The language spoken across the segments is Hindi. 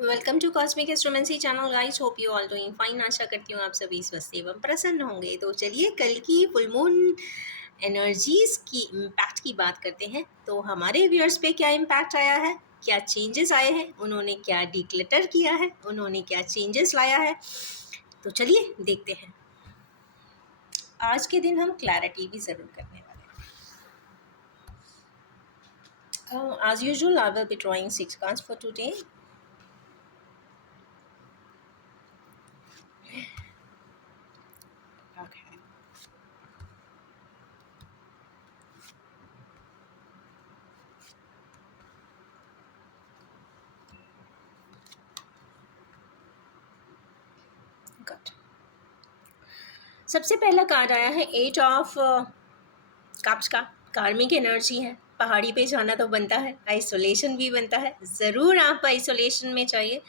Welcome to cosmic astromancy channel guys, hope you all doing fine. आशा करती हूँ आप सभी स्वस्थ एवं प्रसन्न होंगे। तो चलिए कल की फुल मून एनर्जीज की इम्पैक्ट की बात करते हैं। तो हमारे व्यूअर्स पे क्या इम्पैक्ट आया है, क्या चेंजेस आए हैं, उन्होंने क्या डिक्लटर किया है, उन्होंने क्या चेंजेस लाया है। तो चलिए देखते हैं। आज के दिन हम क्लैरिटी भी ज़रूर करने वाले हैं। As usual, I will be drawing 6 cards for today. Okay. Good. सबसे पहला कार्ड आया है 8 ऑफ कप्स का। कार्मिक एनर्जी है। पहाड़ी पे जाना तो बनता है, आइसोलेशन भी बनता है। ज़रूर आप आइसोलेशन में चाहिए,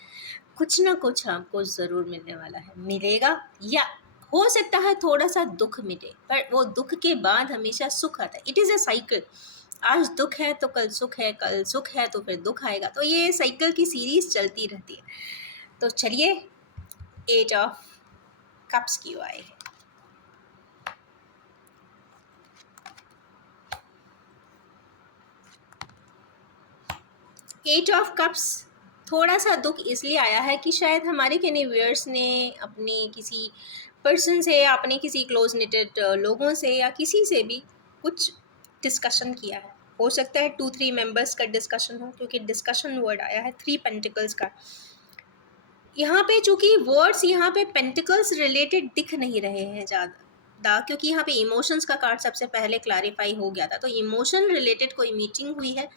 कुछ ना कुछ आपको ज़रूर मिलने वाला है, मिलेगा। या हो सकता है थोड़ा सा दुख मिले, पर वो दुख के बाद हमेशा सुख आता है। It is a cycle. आज दुख है तो कल सुख है, कल सुख है तो फिर दुख आएगा। तो ये साइकिल की सीरीज चलती रहती है। तो चलिए 8 ऑफ कप्स की आई है। एट ऑफ कप्स थोड़ा सा दुख इसलिए आया है कि शायद हमारे किन्हीं व्यूअर्स ने अपने किसी पर्सन से या अपने किसी क्लोज निटेड लोगों से या किसी से भी कुछ डिस्कशन किया है। हो सकता है 2-3 मेंबर्स का डिस्कशन हो, क्योंकि डिस्कशन वर्ड आया है 3 पेंटिकल्स का। यहाँ पे चूंकि वर्ड्स यहाँ पे पेंटिकल्स रिलेटेड दिख नहीं रहे हैं ज़्यादा, क्योंकि यहाँ पे इमोशंस का कार्ड सबसे पहले क्लैरिफाई हो गया था। तो इमोशन रिलेटेड कोई मीटिंग हुई है।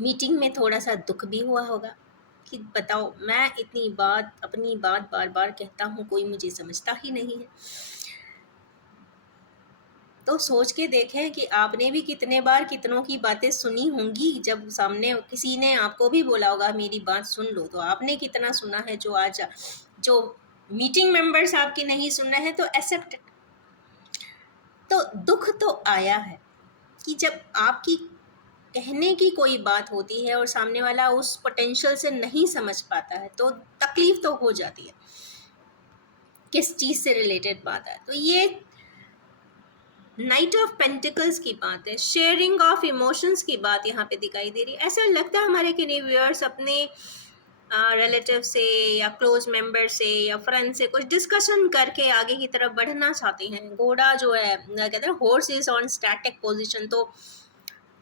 मीटिंग में थोड़ा सा दुख भी हुआ होगा कि बताओ, मैं इतनी बात अपनी बात बार बार कहता हूँ, कोई मुझे समझता ही नहीं है। तो सोच के देखें कि आपने भी कितने बार कितनों की बातें सुनी होंगी। जब सामने किसी ने आपको भी बोला होगा मेरी बात सुन लो, तो आपने कितना सुना है। जो मीटिंग मेंबर्स आपकी नहीं सुन रहे हैं तो एक्सेप्ट। तो दुख तो आया है कि जब आपकी कहने की कोई बात होती है और सामने वाला उस पोटेंशियल से नहीं समझ पाता है, तो तकलीफ तो हो जाती है। किस चीज़ से रिलेटेड बात है, तो ये नाइट ऑफ पेंटिकल्स की बात है। शेयरिंग ऑफ इमोशंस की बात यहाँ पे दिखाई दे रही है। ऐसा लगता है हमारे किन्हीं व्यूअर्स अपने रिलेटिव से या क्लोज मेंबर से या फ्रेंड से कुछ डिस्कशन करके आगे की तरफ बढ़ना चाहते हैं। घोड़ा जो है, कहते हैं horse is on static position, तो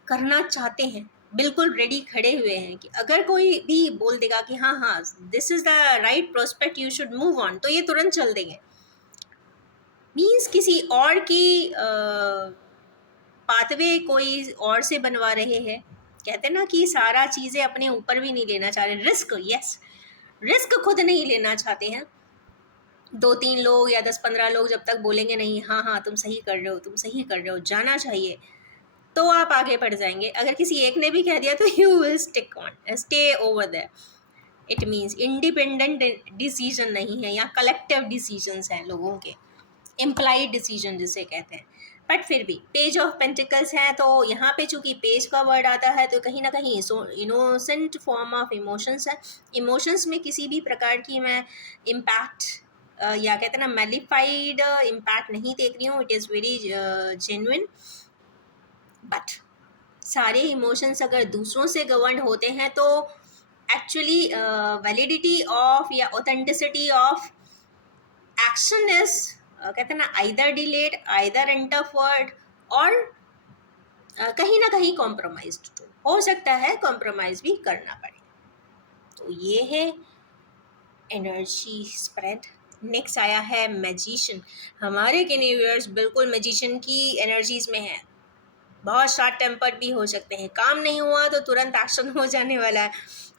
करना चाहते हैं, बिल्कुल रेडी खड़े हुए हैं कि अगर कोई भी बोल देगा कि हाँ हाँ this is the right prospect, you should move on, तो ये तुरंत चल देंगे। मीन्स किसी और की पाथवे कोई और से बनवा रहे हैं। कहते हैं ना कि सारा चीज़ें अपने ऊपर भी नहीं लेना चाह रहे। रिस्क, यस, रिस्क खुद नहीं लेना चाहते हैं। 2-3 लोग या 10-15 लोग जब तक बोलेंगे नहीं, हाँ हाँ तुम सही कर रहे हो, तुम सही कर रहे हो, जाना चाहिए, तो आप आगे बढ़ जाएंगे। अगर किसी एक ने भी कह दिया तो you will stay over there. It means independent decision नहीं है, या कलेक्टिव डिसीजंस हैं लोगों के, इम्प्लाइड डिसीजन जिसे कहते हैं। बट फिर भी पेज ऑफ पेंटिकल्स है, तो यहाँ पे चूंकि पेज का वर्ड आता है तो कहीं ना कहीं इनोसेंट फॉर्म ऑफ इमोशंस है। इमोशंस में किसी भी प्रकार की मैं इम्पैक्ट या कहते हैं ना मेलिफाइड इम्पैक्ट नहीं देख रही हूँ। It is very genuine. But सारे इमोशंस अगर दूसरों से गवर्न होते हैं तो एक्चुअली वैलिडिटी ऑफ या ऑथेंटिसिटी ऑफ एक्शन इज, कहते हैं ना, आइदर डिलेड, आइदर इंटरफर्ड, और कहीं ना कहीं कॉम्प्रोमाइज हो सकता है, कॉम्प्रोमाइज भी करना पड़े। तो ये है एनर्जी स्प्रेड। नेक्स्ट आया है मैजिशियन। हमारे व्यूअर्स बिल्कुल मैजिशियन की एनर्जीज में है। बहुत शॉर्ट टेम्पर्ड भी हो सकते हैं। काम नहीं हुआ तो तुरंत एक्शन हो जाने वाला है।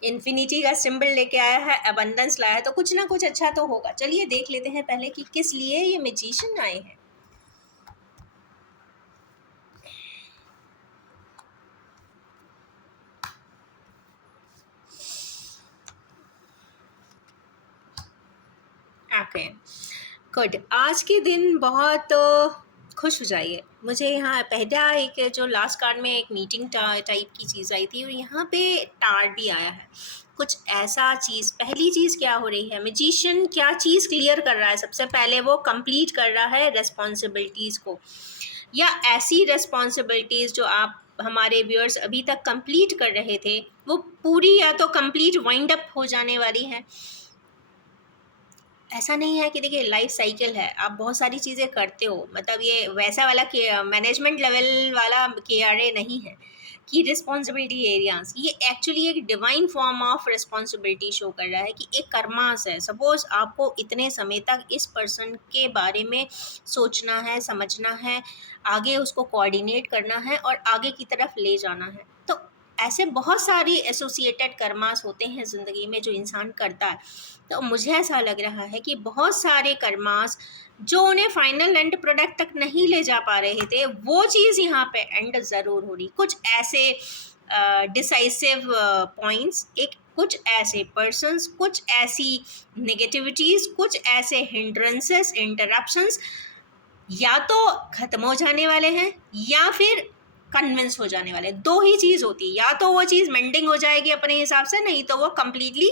इन्फिनिटी का सिंबल लेके आया है, अबंडेंस लाया है, तो कुछ ना कुछ अच्छा तो होगा। चलिए देख लेते हैं पहले कि किस लिए ये मैजिशियन आए हैं। Okay, good. आज के दिन बहुत खुश हो जाइए। मुझे यहाँ पहला एक जो लास्ट कार्ड में एक मीटिंग टाइप की चीज़ आई थी और यहाँ पे टार भी आया है। कुछ ऐसा चीज़, पहली चीज़ क्या हो रही है, मैजिशियन क्या चीज़ क्लियर कर रहा है, सबसे पहले वो कंप्लीट कर रहा है रिस्पॉन्सिबिलिटीज़ को, या ऐसी रिस्पॉन्सिबिलिटीज़ जो आप हमारे व्यूअर्स अभी तक कंप्लीट कर रहे थे वो पूरी या तो कंप्लीट वाइंड अप हो जाने वाली है। ऐसा नहीं है कि देखिए लाइफ साइकिल है, आप बहुत सारी चीज़ें करते हो, मतलब ये वैसा वाला मैनेजमेंट लेवल वाला KRA नहीं है कि रिस्पॉन्सिबिलिटी एरियाज, ये एक्चुअली एक divine form of responsibility show कर रहा है कि एक कर्मास है। सपोज आपको इतने समय तक इस पर्सन के बारे में सोचना है, समझना है, आगे उसको कोऑर्डिनेट करना है और आगे की तरफ ले जाना है। तो ऐसे बहुत सारी एसोसिएटेड कर्मास होते हैं ज़िंदगी में जो इंसान करता है। तो मुझे ऐसा लग रहा है कि बहुत सारे कर्मास जो उन्हें फाइनल एंड प्रोडक्ट तक नहीं ले जा पा रहे थे, वो चीज़ यहाँ पे एंड ज़रूर हो रही। कुछ ऐसे डिसाइसिव पॉइंट्स, एक कुछ ऐसे पर्सन्स, कुछ ऐसी नेगेटिविटीज़, कुछ ऐसे हिंड्रेंसेस, इंटरप्शंस या तो ख़त्म हो जाने वाले हैं या फिर कन्विंस हो जाने वाले। दो ही चीज़ होती है, या तो वो चीज़ मेंडिंग हो जाएगी अपने हिसाब से, नहीं तो वो कम्प्लीटली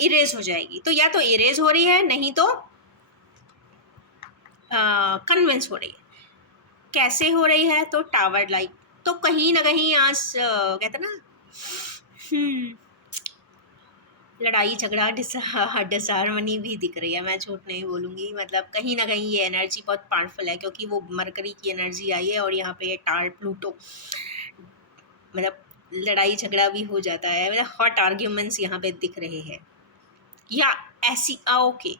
इरेज हो जाएगी। तो या तो इरेज हो रही है, नहीं तो कन्विंस हो रही है। कैसे हो रही है? तो टावर लाइक। तो कहीं ना कहीं आज कहते ना लड़ाई झगड़ा डिसहार्मनी भी दिख रही है, मैं झूठ नहीं बोलूँगी। मतलब कहीं ना कहीं ये एनर्जी बहुत पावरफुल है क्योंकि वो मरकरी की एनर्जी आई है और यहाँ पे ये टार प्लूटो, मतलब लड़ाई झगड़ा भी हो जाता है, मतलब हॉट आर्ग्यूमेंट्स यहाँ पे दिख रहे हैं। या ऐसी ओके,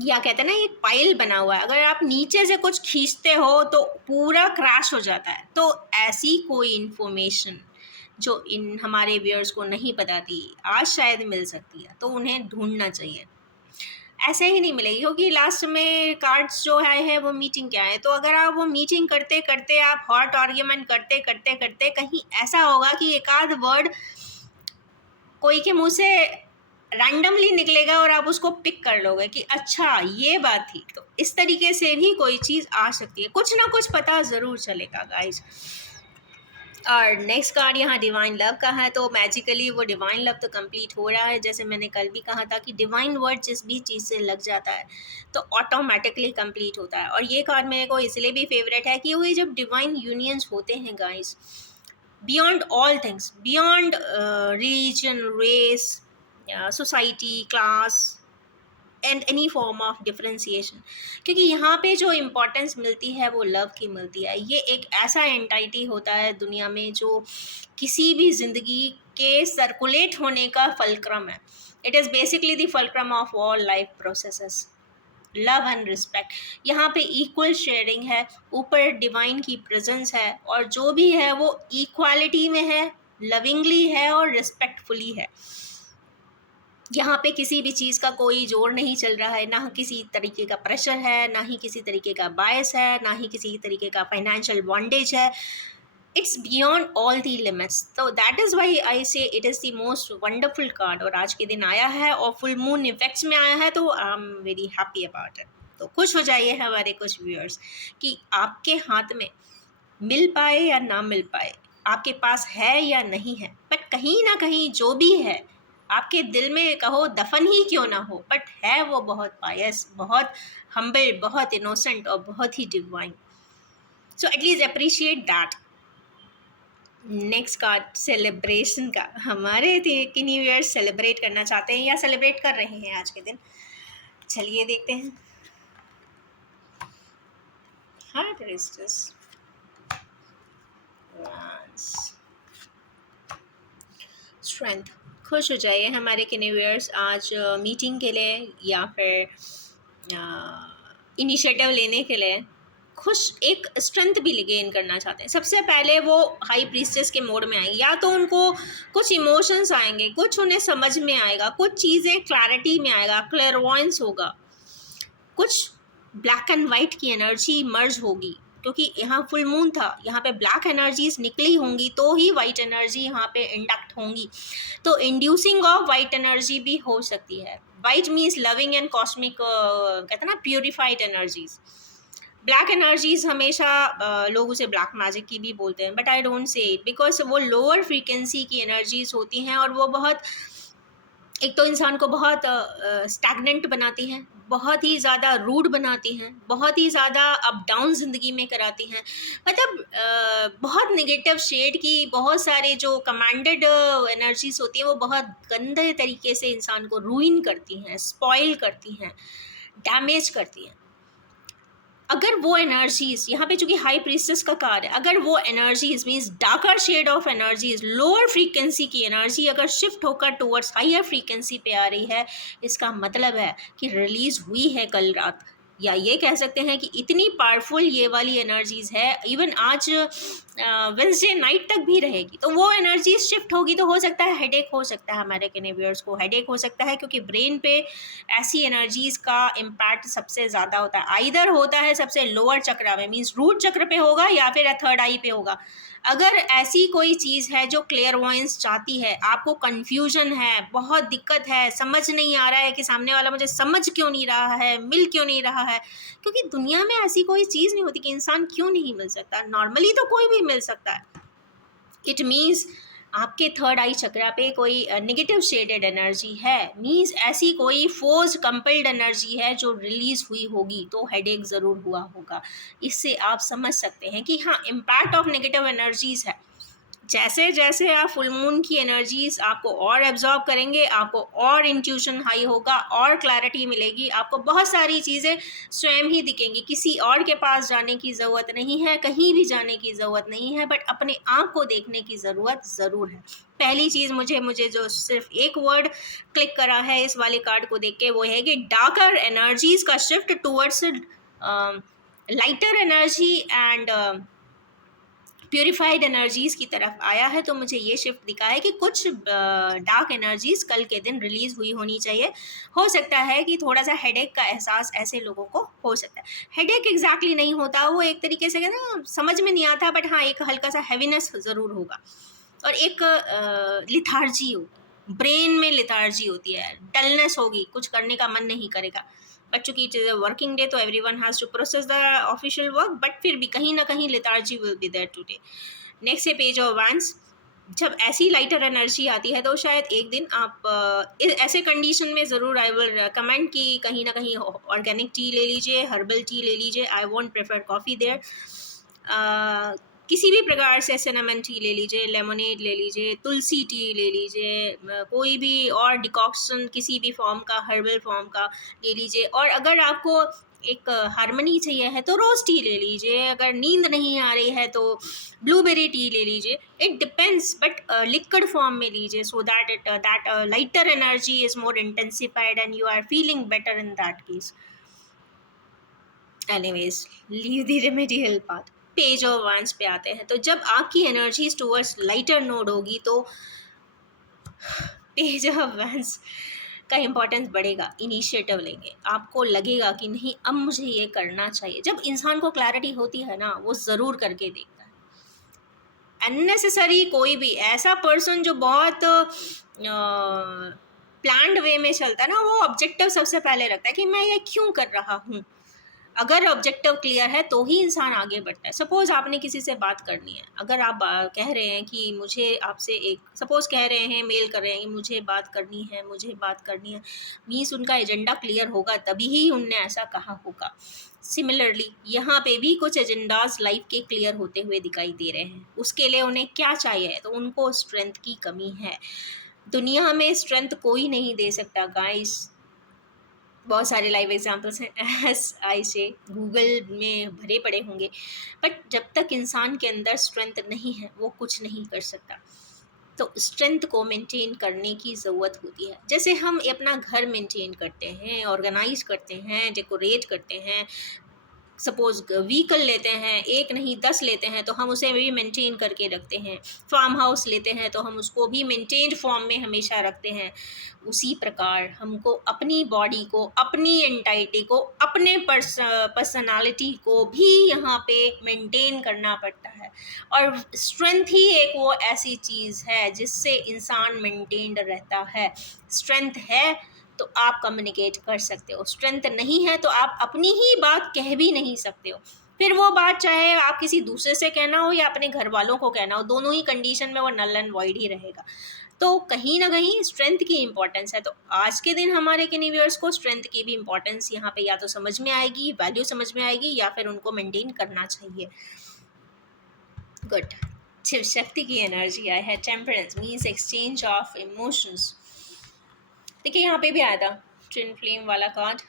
या कहते हैं ना एक पाइल बना हुआ है, अगर आप नीचे से कुछ खींचते हो तो पूरा क्रैश हो जाता है। तो ऐसी कोई इन्फॉर्मेशन जो इन हमारे व्यूअर्स को नहीं पता थी, आज शायद मिल सकती है, तो उन्हें ढूंढना चाहिए। ऐसे ही नहीं मिलेगी क्योंकि लास्ट में कार्ड्स जो है वो मीटिंग क्या है। तो अगर आप वो मीटिंग करते करते, आप हॉट आर्ग्यूमेंट करते करते करते, कहीं ऐसा होगा कि एक आध वर्ड कोई के मुंह से रैंडमली निकलेगा और आप उसको पिक कर लोगे कि अच्छा ये बात थी। तो इस तरीके से भी कोई चीज़ आ सकती है, कुछ ना कुछ पता ज़रूर चलेगा गाइस। और नेक्स्ट कार्ड यहाँ डिवाइन लव का है, तो मैजिकली वो डिवाइन लव तो कंप्लीट हो रहा है। जैसे मैंने कल भी कहा था कि डिवाइन वर्ड जिस भी चीज़ से लग जाता है तो ऑटोमेटिकली कंप्लीट होता है। और ये कार्ड मेरे को इसलिए भी फेवरेट है कि वो जब डिवाइन यूनियंस होते हैं guys, beyond all things, beyond religion, race, society, class and any form of differentiation, क्योंकि यहाँ पे जो इम्पोर्टेंस मिलती है वो लव की मिलती है। ये एक ऐसा एंटाइटी होता है दुनिया में जो किसी भी ज़िंदगी के सर्कुलेट होने का फलक्रम है। It is basically the fulcrum of all life processes. Love and respect, यहाँ पे इक्वल शेयरिंग है, ऊपर डिवाइन की प्रेजेंस है और जो भी है वो इक्वालिटी में है, लविंगली है और रिस्पेक्टफुली है। यहाँ पे किसी भी चीज़ का कोई जोर नहीं चल रहा है, ना किसी तरीके का प्रेशर है, ना ही किसी तरीके का बायस है, ना ही किसी तरीके का फाइनेंशियल बॉन्डेज है। It's beyond all the limits. तो दैट इज़ वाई आई से it is the most wonderful card. और आज के दिन आया है और फुल मून इफेक्ट्स में आया है, तो I am very happy about it. तो खुश हो जाइए हमारे कुछ व्यूअर्स कि आपके हाथ में मिल पाए या ना मिल पाए, आपके पास है या नहीं है, बट कहीं ना कहीं जो भी है आपके दिल में, कहो दफन ही क्यों ना हो, बट है वो बहुत पायस, बहुत हम्बल, बहुत इनोसेंट और बहुत ही divine. So at least appreciate that. Next card celebration का, हमारे कि न्यू ईयर सेलिब्रेट करना चाहते हैं या सेलिब्रेट कर रहे हैं आज के दिन। चलिए देखते हैं। Heart रेस्टर्स, strength. खुश हो जाइए हमारे किन्यूअर्स आज मीटिंग के लिए या फिर इनिशिएटिव लेने के लिए खुश, एक स्ट्रेंथ भी गेन करना चाहते हैं। सबसे पहले वो हाई प्रीस्टेस के मोड में आएंगे, या तो उनको कुछ इमोशंस आएंगे, कुछ उन्हें समझ में आएगा, कुछ चीज़ें क्लैरिटी में आएगा, क्लेयरवॉयंस होगा, कुछ ब्लैक एंड वाइट की एनर्जी मर्ज होगी क्योंकि यहाँ फुल मून था, यहाँ पे ब्लैक एनर्जीज निकली होंगी तो ही वाइट एनर्जी यहाँ पे इंडक्ट होंगी। तो इंड्यूसिंग ऑफ वाइट एनर्जी भी हो सकती है। White means loving and cosmic, कहते हैं ना प्योरीफाइड एनर्जीज। ब्लैक एनर्जीज हमेशा लोग उसे ब्लैक मैजिक की भी बोलते हैं, but I don't say it, because वो लोअर फ्रीक्वेंसी की एनर्जीज होती हैं और वो बहुत, एक तो इंसान को बहुत स्टैग्नेंट बनाती हैं, बहुत ही ज़्यादा रूड बनाती हैं, बहुत ही ज़्यादा अप डाउन ज़िंदगी में कराती हैं। मतलब बहुत नेगेटिव शेड की बहुत सारे जो कमांडेड एनर्जीज होती हैं वो बहुत गंदे तरीके से इंसान को रूइन करती हैं, स्पॉइल करती हैं, डैमेज करती हैं। अगर वो एनर्जीज यहाँ पे, चूंकि हाई प्रीस्टेस का कार्य है, अगर वो energies means darker shade of energies, lower frequency की एनर्जी अगर शिफ्ट होकर टुवर्ड्स हायर फ्रीक्वेंसी पे आ रही है, इसका मतलब है कि रिलीज हुई है कल रात, या ये कह सकते हैं कि इतनी पावरफुल ये वाली एनर्जीज है, इवन आज वेंसडे नाइट तक भी रहेगी। तो वो एनर्जी शिफ्ट होगी तो हो सकता है हेडेक हो सकता है, हमारे कैनेवियर्स को हेडेक हो सकता है, क्योंकि ब्रेन पे ऐसी एनर्जीज का इम्पैक्ट सबसे ज़्यादा होता है। आइदर होता है सबसे लोअर चक्र में, मीन्स रूट चक्र पे होगा, या फिर थर्ड आई पे होगा। अगर ऐसी कोई चीज़ है जो क्लियरवॉयंस चाहती है, आपको कन्फ्यूजन है, बहुत दिक्कत है, समझ नहीं आ रहा है कि सामने वाला मुझे समझ क्यों नहीं रहा है, मिल क्यों नहीं रहा है, क्योंकि दुनिया में ऐसी कोई चीज़ नहीं होती कि इंसान क्यों नहीं मिल सकता, नॉर्मली तो कोई भी मिल सकता है। इट मीन्स आपके थर्ड आई चक्रा पे कोई नेगेटिव शेडेड एनर्जी है, मीन्स ऐसी कोई फोर्स कंपल्ड एनर्जी है जो रिलीज हुई होगी, तो हेडेक ज़रूर हुआ होगा। इससे आप समझ सकते हैं कि हाँ, इम्पैक्ट ऑफ नेगेटिव एनर्जीज है। जैसे जैसे आप फुल मून की एनर्जीज आपको और एब्जॉर्ब करेंगे, आपको और इंट्यूशन हाई होगा, और क्लैरिटी मिलेगी, आपको बहुत सारी चीज़ें स्वयं ही दिखेंगी, किसी और के पास जाने की ज़रूरत नहीं है, कहीं भी जाने की ज़रूरत नहीं है, बट अपने आप को देखने की ज़रूरत ज़रूर है। पहली चीज़ मुझे जो सिर्फ एक वर्ड क्लिक करा है इस वाले कार्ड को देख के, वो है कि डार्कर एनर्जीज का shift towards lighter energy and purified energies की तरफ आया है। तो मुझे ये शिफ्ट दिखा है कि कुछ डार्क एनर्जीज़ कल के दिन रिलीज़ हुई होनी चाहिए। हो सकता है कि थोड़ा सा हेडेक का एहसास ऐसे लोगों को हो सकता है। हेडेक एग्जैक्टली नहीं होता, वो एक तरीके से कहते हैं ना, समझ में नहीं आता, बट हाँ, एक हल्का सा हैवीनेस ज़रूर होगा, और एक लिथार्जी होगी, ब्रेन में लिथार्जी होती है, डलनेस होगी, कुछ करने का मन नहीं करेगा। बच्चों की वर्किंग डे, तो everyone has to process the official work, but फिर भी कहीं ना कहीं lethargy will be there today. Next है पेज ऑफ वैंस। जब ऐसी लाइटर एनर्जी आती है तो शायद एक दिन आप ऐसे कंडीशन में ज़रूर आई विल रिकमेंड कि कहीं ना कहीं ऑर्गेनिक टी ले लीजिए, हर्बल टी ले लीजिए, I won't prefer coffee there. किसी भी प्रकार से सिनेमन टी ले लीजिए, लेमोनेड ले लीजिए, तुलसी टी ले लीजिए, कोई भी और डिकॉक्शन किसी भी फॉर्म का, हर्बल फॉर्म का ले लीजिए। और अगर आपको एक हारमनी चाहिए है तो रोज़ टी ले लीजिए, अगर नींद नहीं आ रही है तो ब्लूबेरी टी ले लीजिए, it depends, but liquid form में लीजिए, so that that lighter energy is more intensified and you are feeling better in that case. Anyways, leave the remedial path. Page of wands पे आते हैं। तो जब आपकी एनर्जी टूवर्ड्स लाइटर नोड होगी तो पेज ऑफ वांस का इम्पोर्टेंस बढ़ेगा, इनिशिएटिव लेंगे, आपको लगेगा कि नहीं अब मुझे ये करना चाहिए। जब इंसान को क्लैरिटी होती है ना, वो ज़रूर करके देखता है। अननेसेसरी कोई भी ऐसा पर्सन जो बहुत प्लान्ड वे में चलता है ना, वो ऑब्जेक्टिव सबसे पहले रखता है कि मैं ये क्यों कर रहा हूँ। अगर ऑब्जेक्टिव क्लियर है तो ही इंसान आगे बढ़ता है। सपोज़ आपने किसी से बात करनी है, अगर आप कह रहे हैं कि मुझे आपसे एक, सपोज़ कह रहे हैं, मेल कर रहे हैं कि मुझे बात करनी है, मुझे बात करनी है, मीन्स उनका एजेंडा क्लियर होगा तभी ही उनने ऐसा कहा होगा। सिमिलरली यहाँ पे भी कुछ एजेंडाज लाइफ के क्लियर होते हुए दिखाई दे रहे हैं। उसके लिए उन्हें क्या चाहिए, तो उनको स्ट्रेंथ की कमी है। दुनिया में स्ट्रेंथ कोई नहीं दे सकता गाइस। बहुत सारे लाइव एग्जांपल्स हैं, एस आई से गूगल में भरे पड़े होंगे, बट जब तक इंसान के अंदर स्ट्रेंथ नहीं है वो कुछ नहीं कर सकता। तो स्ट्रेंथ को मेंटेन करने की ज़रूरत होती है। जैसे हम अपना घर मेंटेन करते हैं, ऑर्गेनाइज करते हैं, डेकोरेट करते हैं, सपोज़ व्हीकल लेते हैं, एक नहीं 10 लेते हैं तो हम उसे भी मेंटेन करके रखते हैं। फार्म हाउस लेते हैं तो हम उसको भी मेंटेन्ड फॉर्म में हमेशा रखते हैं। उसी प्रकार हमको अपनी बॉडी को, अपनी एंटाइटी को, अपने पर्सनालिटी को भी यहाँ पे मेंटेन करना पड़ता है। और स्ट्रेंथ ही एक वो ऐसी चीज़ है जिससे इंसान मेंटेन्ड रहता है। स्ट्रेंथ है तो आप कम्युनिकेट कर सकते हो। स्ट्रेंथ नहीं है तो आप अपनी ही बात कह भी नहीं सकते हो। फिर वो बात चाहे आप किसी दूसरे से कहना हो या अपने घर वालों को कहना हो, दोनों ही कंडीशन में वो नल एंड वॉइड ही रहेगा। तो कहीं ना कहीं स्ट्रेंथ की इंपॉर्टेंस है। तो आज के दिन हमारे किन्हीं व्यूअर्स को स्ट्रेंथ की भी इंपॉर्टेंस यहाँ पे या तो समझ में आएगी, वैल्यू समझ में आएगी, या फिर उनको मेंटेन करना चाहिए। गुड। शिव शक्ति की एनर्जी आया है। Temperance means exchange of emotions. देखिए यहाँ पे भी आया था ट्विन फ्लेम वाला कार्ड।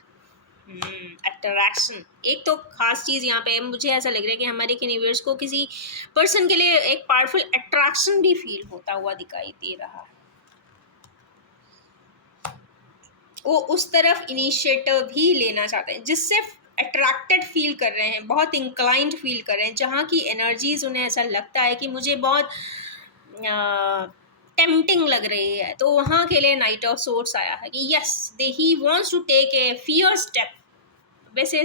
अट्रैक्शन एक तो खास चीज़ यहाँ पे मुझे ऐसा लग रहा है कि हमारे यूनिवर्स को किसी पर्सन के लिए एक पावरफुल अट्रैक्शन भी फील होता हुआ दिखाई दे रहा है। वो उस तरफ इनिशिएटिव भी लेना चाहते हैं जिससे अट्रैक्टेड फील कर रहे हैं, बहुत इंक्लाइंड फील कर रहे हैं, जहाँ की एनर्जीज उन्हें ऐसा लगता है कि मुझे बहुत टेम्पटिंग लग रही है। तो वहाँ के लिए नाइट ऑफ सोर्स आया है कि yes they he wants to take a fear step. वैसे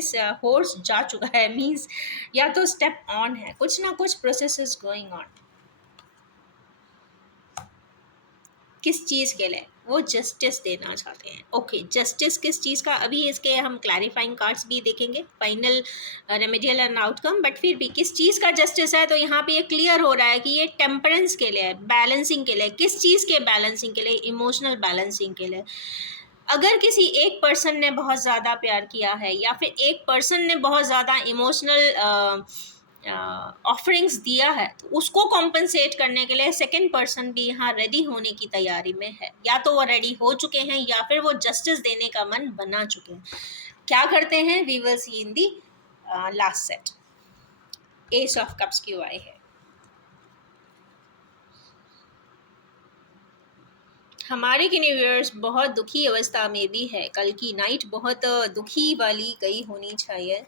हॉर्स जा चुका है, मीन्स या तो स्टेप ऑन है, कुछ ना कुछ प्रोसेस इज गोइंग ऑन। किस चीज़ के लिए? वो जस्टिस देना चाहते हैं। ओके, जस्टिस किस चीज़ का? अभी इसके हम क्लैरिफाइंग कार्ड्स भी देखेंगे, final remedial and outcome. But फिर भी किस चीज़ का जस्टिस है, तो यहाँ पे ये क्लियर हो रहा है कि ये टेम्परेंस के लिए है, बैलेंसिंग के लिए। किस चीज़ के बैलेंसिंग के लिए? इमोशनल बैलेंसिंग के लिए। अगर किसी एक पर्सन ने बहुत ज़्यादा प्यार किया है या फिर एक पर्सन ने बहुत ज़्यादा इमोशनल ऑफरिंग्स दिया है, तो उसको कॉम्पनसेट करने के लिए सेकंड पर्सन भी यहाँ रेडी होने की तैयारी में है। या तो वो रेडी हो चुके हैं या फिर वो जस्टिस देने का मन बना चुके हैं। क्या करते हैं? We will see in the last set. Ace of cups क्यों आए है? हमारे यूनिवर्स बहुत दुखी अवस्था में भी है। कल की नाइट बहुत दुखी वाली गई होनी चाहिए।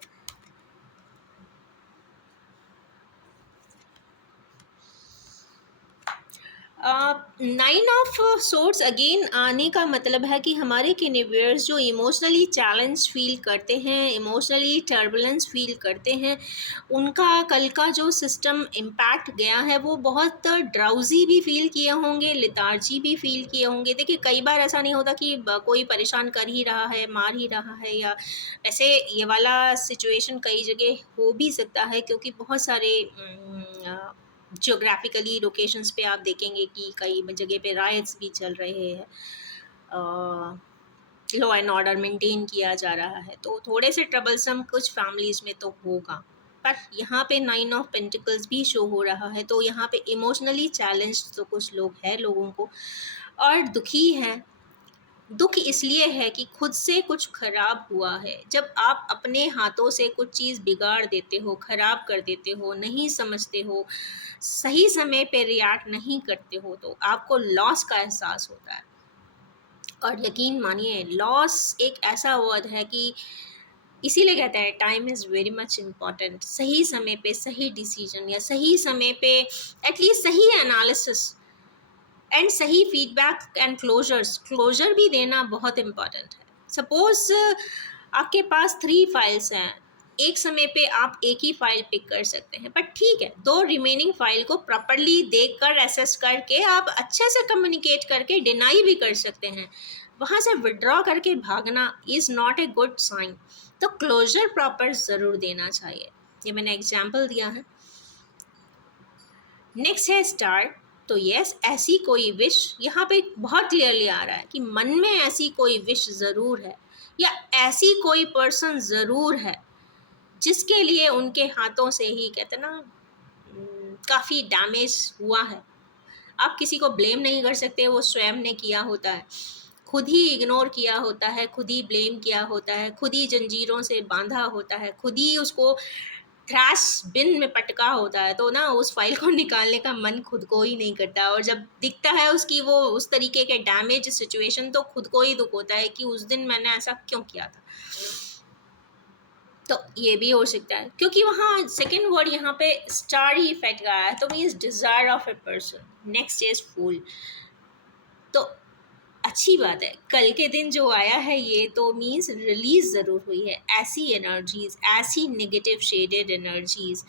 नाइन ऑफ सोर्ट्स अगेन आने का मतलब है कि हमारे यूनिवर्स जो इमोशनली चैलेंज फील करते हैं, इमोशनली टर्बुलेंस फील करते हैं, उनका कल का जो सिस्टम इम्पैक्ट गया है वो बहुत ड्राउजी भी फील किए होंगे, लितार्जी भी फील किए होंगे। देखिए कई बार ऐसा नहीं होता कि कोई परेशान कर ही रहा है, मार ही रहा है, या ऐसे ये वाला सिचुएशन कई जगह हो भी सकता है, क्योंकि बहुत सारे जियोग्राफिकली लोकेशंस पे आप देखेंगे कि कई जगह पे राइट्स भी चल रहे हैं, लॉ एंड ऑर्डर मेंटेन किया जा रहा है, तो थोड़े से ट्रबलसम कुछ फैमिलीज़ में तो होगा। पर यहाँ पे 9 ऑफ पेंटिकल्स भी शो हो रहा है, तो यहाँ पे इमोशनली चैलेंज तो कुछ लोग हैं लोगों को, और दुखी हैं। दुख इसलिए है कि खुद से कुछ खराब हुआ है। जब आप अपने हाथों से कुछ चीज़ बिगाड़ देते हो, खराब कर देते हो, नहीं समझते हो, सही समय पे रिएक्ट नहीं करते हो, तो आपको लॉस का एहसास होता है। और यकीन मानिए लॉस एक ऐसा वर्ड है कि इसीलिए कहते हैं time is very much important. सही समय पे सही डिसीजन या सही समय पे एटलीस्ट सही एनालिसिस एंड सही फीडबैक एंड क्लोजर भी देना बहुत इम्पॉर्टेंट है। सपोज आपके पास 3 फाइल्स हैं, एक समय पे आप एक ही फाइल पिक कर सकते हैं, बट ठीक है 2 रिमेनिंग फाइल को प्रॉपरली देख कर एसेस करके आप अच्छे से कम्युनिकेट करके डिनाई भी कर सकते हैं। वहाँ से विड्रॉ करके भागना is not a good sign. तो क्लोजर प्रॉपर ज़रूर देना चाहिए। ये मैंने एग्जाम्पल दिया है। नेक्स्ट है स्टार। तो यस ऐसी कोई विश यहाँ पे बहुत क्लियरली आ रहा है कि मन में ऐसी कोई विश ज़रूर है, या ऐसी कोई पर्सन ज़रूर है जिसके लिए उनके हाथों से ही कहते ना काफ़ी डैमेज हुआ है। आप किसी को ब्लेम नहीं कर सकते, वो स्वयं ने किया होता है, खुद ही इग्नोर किया होता है, खुद ही ब्लेम किया होता है, खुद ही जंजीरों से बांधा होता है, खुद ही उसको थ्रैश बिन में पटका होता है। तो ना उस फाइल को निकालने का मन खुद को ही नहीं करता, और जब दिखता है उसकी वो उस तरीके के डैमेज सिचुएशन, तो खुद को ही दुख होता है कि उस दिन मैंने ऐसा क्यों किया था। तो ये भी हो सकता है क्योंकि वहाँ सेकेंड वर्ड यहाँ पे स्टार ही इफेक्ट का है, तो means desire of a person. Next is fool. तो अच्छी बात है, कल के दिन जो आया है ये तो मीन्स रिलीज ज़रूर हुई है ऐसी एनर्जीज, ऐसी नेगेटिव शेडेड एनर्जीज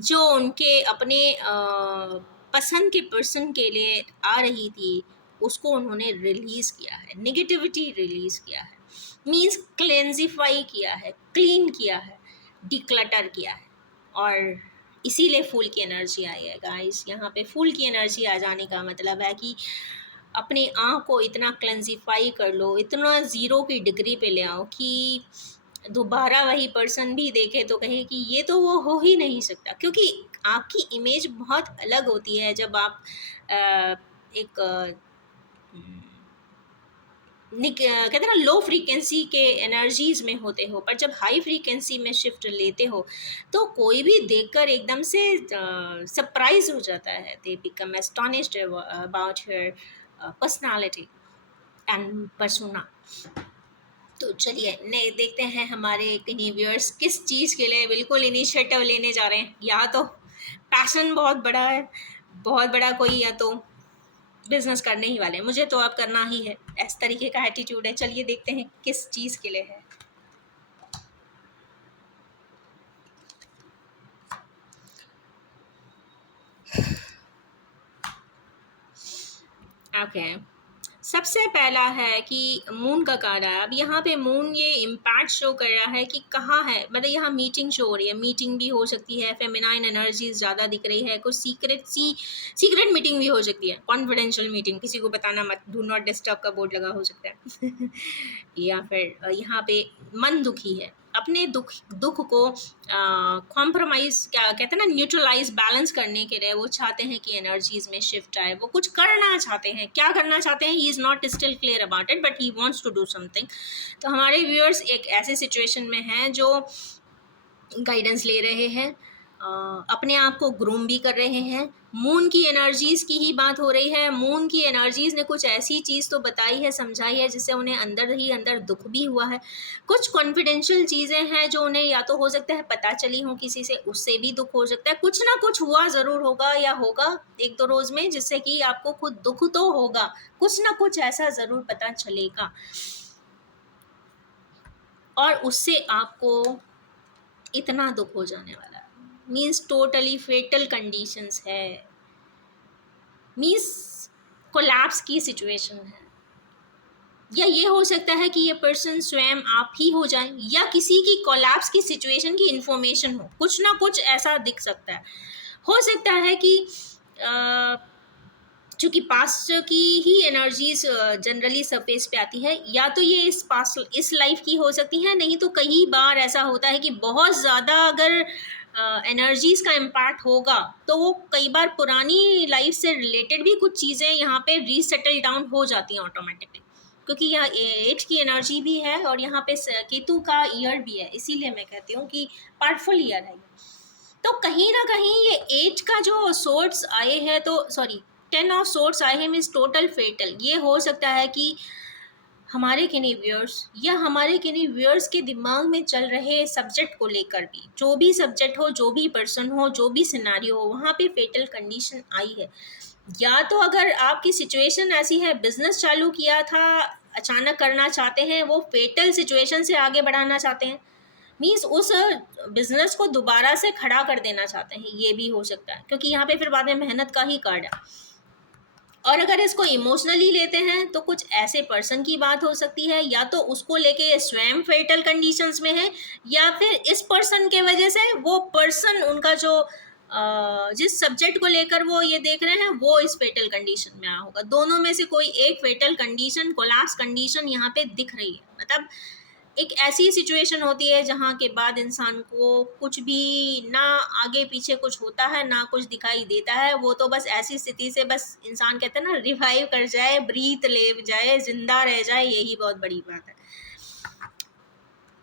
जो उनके अपने पसंद के पर्सन के लिए आ रही थी, उसको उन्होंने रिलीज़ किया है, नेगेटिविटी रिलीज़ किया है, मीन्स क्लेंजिफाई किया है, क्लीन किया है, डिक्लटर किया है। और इसीलिए फूल की एनर्जी आई है गाइस। यहाँ पे फूल की एनर्जी आ जाने का मतलब है कि अपने आँख को इतना क्लेंजिफाई कर लो, इतना ज़ीरो की डिग्री पे ले आओ कि दोबारा वही पर्सन भी देखे तो कहे कि ये तो वो हो ही नहीं सकता। क्योंकि आपकी इमेज बहुत अलग होती है जब आप एक कहते हैं ना लो फ्रीक्वेंसी के एनर्जीज में होते हो, पर जब हाई फ्रीक्वेंसी में शिफ्ट लेते हो तो कोई भी देखकर एकदम से सरप्राइज हो जाता है। They become astonished about your personality and persona. तो चलिए नहीं देखते हैं हमारे कहीं व्यूअर्स किस चीज़ के लिए बिल्कुल इनिशिएटिव लेने जा रहे हैं। या तो पैशन बहुत बड़ा है, बहुत बड़ा कोई, या तो बिजनेस करने ही वाले हैं। मुझे तो अब करना ही है, इस तरीके का एटीट्यूड है। चलिए देखते हैं किस चीज़ के लिए है। ओके, सबसे पहला है कि मून का कार्ड है। अब यहाँ पे मून ये इम्पैक्ट शो कर रहा है कि कहाँ है, मतलब यहाँ मीटिंग शो हो रही है। मीटिंग भी हो सकती है, फेमिनाइन एनर्जीज ज़्यादा दिख रही है, कुछ सीक्रेट मीटिंग भी हो सकती है, कॉन्फिडेंशियल मीटिंग, किसी को बताना मत, डू नॉट डिस्टर्ब का बोर्ड लगा हो सकता है या फिर यहाँ पे मन दुखी है, अपने दुख को कॉम्प्रोमाइज़, क्या कहते हैं ना, न्यूट्रलाइज, बैलेंस करने के लिए वो चाहते हैं कि एनर्जीज में शिफ्ट आए। वो कुछ करना चाहते हैं, क्या करना चाहते हैं, he is not still clear about it, but he wants to do something. तो हमारे व्यूअर्स एक ऐसे सिचुएशन में हैं जो गाइडेंस ले रहे हैं, अपने आप को ग्रूम भी कर रहे हैं। मून की एनर्जीज़ की ही बात हो रही है। मून की एनर्जीज़ ने कुछ ऐसी चीज़ तो बताई है, समझाई है, जिससे उन्हें अंदर ही अंदर दुख भी हुआ है। कुछ कॉन्फिडेंशियल चीज़ें हैं जो उन्हें या तो हो सकता है पता चली हो किसी से, उससे भी दुख हो सकता है। कुछ ना कुछ हुआ ज़रूर होगा या होगा 1-2 रोज़ में, जिससे कि आपको खुद दुख तो होगा, कुछ ना कुछ ऐसा ज़रूर पता चलेगा और उससे आपको इतना दुख हो जाने वाला है। मीन्स टोटली फेटल कंडीशंस है, मीन्स कोलैप्स की सिचुएशन है। या ये हो सकता है कि ये पर्सन स्वयं आप ही हो जाए, या किसी की कोलैप्स की सिचुएशन की इन्फॉर्मेशन हो, कुछ ना कुछ ऐसा दिख सकता है। हो सकता है कि चूँकि पास्ट की ही एनर्जीज जनरली सरफेस पे आती है, या तो ये इस लाइफ की हो सकती है, नहीं तो कई बार ऐसा होता है कि बहुत ज़्यादा अगर एनर्जीज का इम्पैक्ट होगा तो वो कई बार पुरानी लाइफ से रिलेटेड भी कुछ चीज़ें यहाँ पे रीसेटल डाउन हो जाती हैं ऑटोमेटिकली, क्योंकि यहाँ एज की एनर्जी भी है और यहाँ पे केतु का ईयर भी है, इसीलिए मैं कहती हूँ कि पावरफुल ईयर है। तो कहीं ना कहीं ये एज का जो सोर्स आए हैं, तो सॉरी 10 ऑफ सोर्स आए हैं, मीन्स टोटल फेटल। ये हो सकता है कि हमारे किन्हीं व्यूअर्स या हमारे किन्हीं व्यूअर्स के दिमाग में चल रहे सब्जेक्ट को लेकर भी, जो भी सब्जेक्ट हो, जो भी पर्सन हो, जो भी सिनारियो हो, वहाँ पे फेटल कंडीशन आई है। या तो अगर आपकी सिचुएशन ऐसी है, बिजनेस चालू किया था, अचानक करना चाहते हैं, वो फेटल सिचुएशन से आगे बढ़ाना चाहते हैं, मीन्स उस बिजनेस को दोबारा से खड़ा कर देना चाहते हैं, ये भी हो सकता है, क्योंकि यहाँ पे फिर बाद में मेहनत का ही कार्ड है। और अगर इसको इमोशनली लेते हैं तो कुछ ऐसे पर्सन की बात हो सकती है, या तो उसको लेके स्वयं फेटल कंडीशंस में है, या फिर इस पर्सन के वजह से वो पर्सन, उनका जो जिस सब्जेक्ट को लेकर वो ये देख रहे हैं, वो इस फेटल कंडीशन में आया होगा। दोनों में से कोई एक फेटल कंडीशन, कोलैप्स कंडीशन यहाँ पे दिख रही है। मतलब एक ऐसी सिचुएशन होती है जहाँ के बाद इंसान को कुछ भी ना आगे पीछे कुछ होता है, ना कुछ दिखाई देता है। वो तो बस ऐसी स्थिति से बस इंसान कहते हैं ना, रिवाइव कर जाए, ब्रीथ ले जाए, जिंदा रह जाए, यही बहुत बड़ी बात है।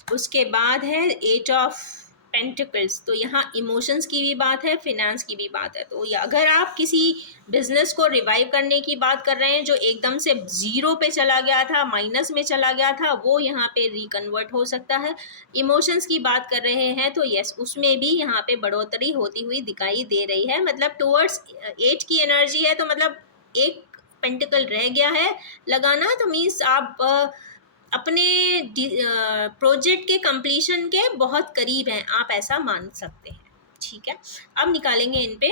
उसके बाद है 8 ऑफ पेंटिकल्स। तो यहाँ इमोशंस की भी बात है, फिनेंस की भी बात है। तो अगर आप किसी बिजनेस को रिवाइव करने की बात कर रहे हैं जो एकदम से ज़ीरो पे चला गया था, माइनस में चला गया था, वो यहाँ पे रिकन्वर्ट हो सकता है। इमोशंस की बात कर रहे हैं तो यस, उसमें भी यहाँ पे बढ़ोतरी होती हुई दिखाई दे रही है। मतलब टुवर्ड्स 8 की एनर्जी है, तो मतलब एक पेंटिकल रह गया है लगाना, तो मीन्स आप अपने प्रोजेक्ट के कंप्लीशन के बहुत करीब हैं, आप ऐसा मान सकते हैं। ठीक है, अब निकालेंगे इन पे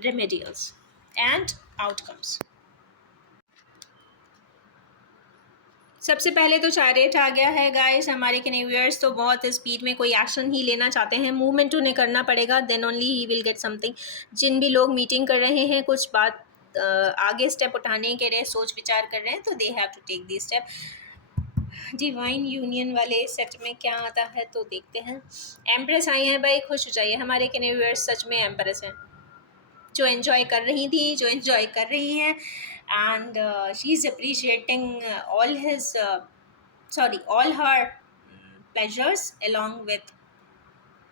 रेमेडियल्स एंड आउटकम्स। सबसे पहले तो चैरियट आ गया है गाइस। हमारे व्यूअर्स तो बहुत स्पीड में कोई एक्शन ही लेना चाहते हैं, मूवमेंट उन्हें करना पड़ेगा, then only he will get something. जिन भी लोग मीटिंग कर रहे हैं, कुछ बात आगे स्टेप उठाने के लिए सोच विचार कर रहे हैं, तो they have to take this step. Divine union वाले सेट में क्या आता है तो देखते हैं। एम्प्रेस आई हैं भाई, खुश हो जाइए। हमारे व्यूअर्स सच में एम्प्रेस हैं, जो एंजॉय कर रही थी, जो एंजॉय कर रही हैं, and she is appreciating all his all her pleasures along with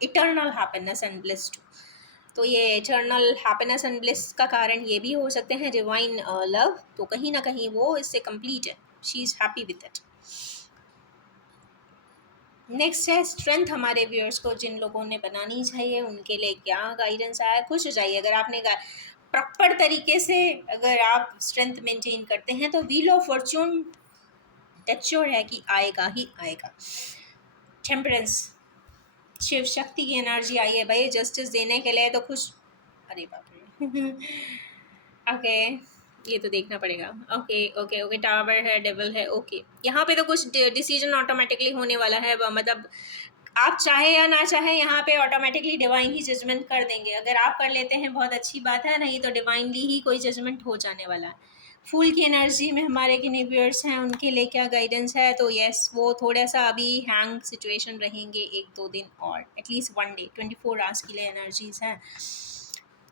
eternal happiness and bliss too। तो ये eternal happiness and bliss का कारण ये भी हो सकते हैं divine love, तो कहीं ना कहीं वो इससे complete है, she is happy with it। Next है स्ट्रेंथ। हमारे व्यूअर्स को जिन लोगों ने बनानी चाहिए उनके लिए क्या गाइडेंस आया, खुश हो जाइए। अगर आपने प्रॉपर तरीके से अगर आप स्ट्रेंथ मेंटेन करते हैं तो व्हील ऑफ फॉर्च्यून टेच्योर है कि आएगा ही आएगा। टेम्परेंस, शिव शक्ति की एनर्जी आई है भाई, जस्टिस देने के लिए, तो खुश। अरे बाप रे ओके, ये तो देखना पड़ेगा। ओके ओके ओके, टावर है, डेविल है, ओके। यहाँ पे तो कुछ डिसीजन ऑटोमेटिकली होने वाला है, मतलब आप चाहे या ना चाहे यहाँ पे ऑटोमेटिकली डिवाइन ही जजमेंट कर देंगे। अगर आप कर लेते हैं बहुत अच्छी बात है, नहीं तो डिवाइनली ही कोई जजमेंट हो जाने वाला है। फूल की एनर्जी में हमारे व्यूअर्स हैं, उनके लिए क्या गाइडेंस है, तो यस वो थोड़ा सा अभी हैंग सिचुएशन रहेंगे 1-2 दिन और एटलीस्ट 1 डे, 24 आवर्स के लिए एनर्जीज हैं,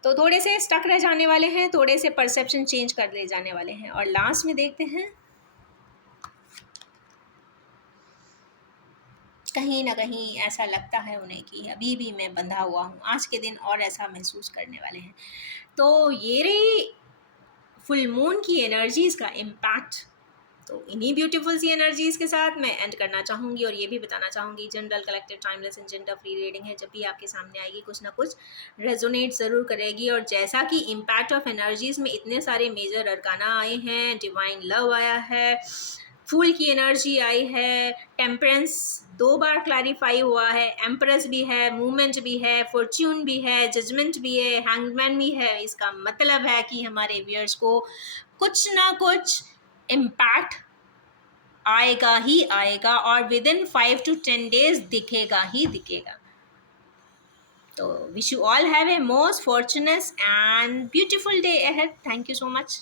तो थोड़े से स्टक रह जाने वाले हैं, थोड़े से परसेप्शन चेंज कर ले जाने वाले हैं। और लास्ट में देखते हैं, कहीं ना कहीं ऐसा लगता है उन्हें कि अभी भी मैं बंधा हुआ हूँ, आज के दिन और ऐसा महसूस करने वाले हैं। तो ये रही फुल मून की एनर्जीज़ का इम्पैक्ट। तो इन्हीं ब्यूटीफुल सी एनर्जीज़ के साथ मैं एंड करना चाहूँगी और ये भी बताना चाहूँगी, general collective timeless and gender free reading है, जब भी आपके सामने आएगी कुछ ना कुछ रेजोनेट ज़रूर करेगी। और जैसा कि इम्पैक्ट ऑफ एनर्जीज़ में इतने सारे मेजर अरकाना आए हैं, डिवाइन लव आया है, फूल की एनर्जी आई है, टेम्परेंस 2 बार क्लैरिफाई हुआ है, एम्प्रेस भी है, मूवमेंट भी है, फॉर्च्यून भी है, जजमेंट भी है, हैंगमैन भी है। इसका मतलब है कि हमारे व्यूअर्स को कुछ ना कुछ इम्पैक्ट आएगा ही आएगा और विद इन 5 to 10 days दिखेगा ही दिखेगा। तो wish you all have a most fortunate and beautiful day ahead. Thank you so much.